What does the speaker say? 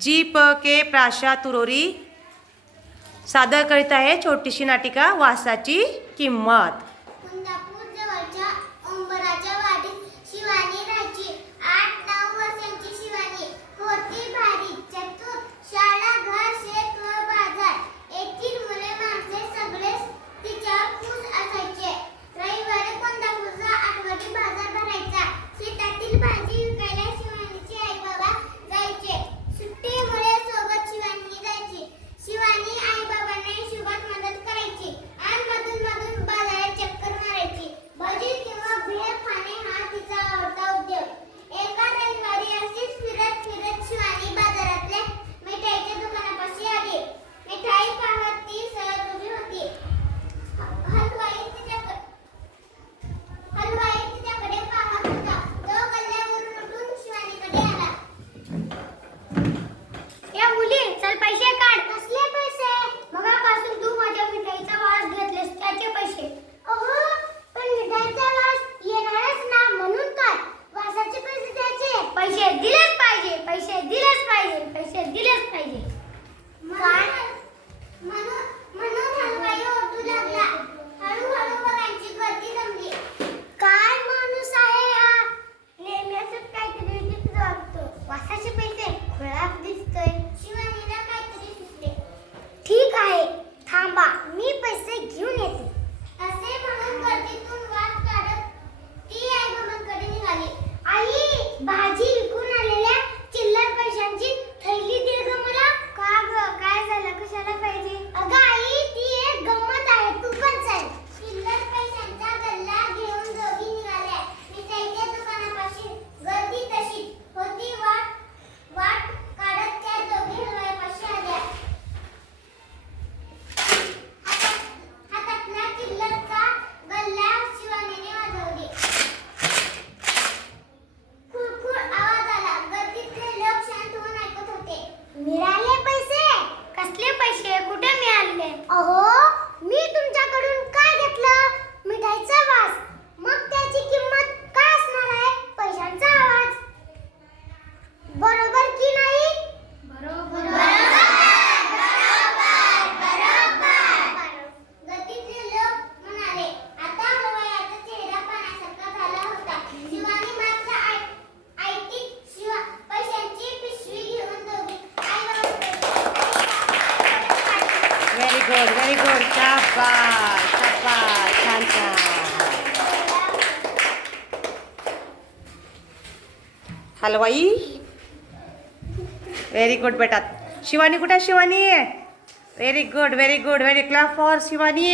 जी प के प्राशा तुरोरी सादर करीत आहे छोटीशी नाटिका वासाची किंमत. गुड व्हेरी गुड छापा छापा छान हॅलो हलवाई? व्हेरी गुड बेटा. शिवानी कुठे Shivani? Very good very good very clap for Shivani.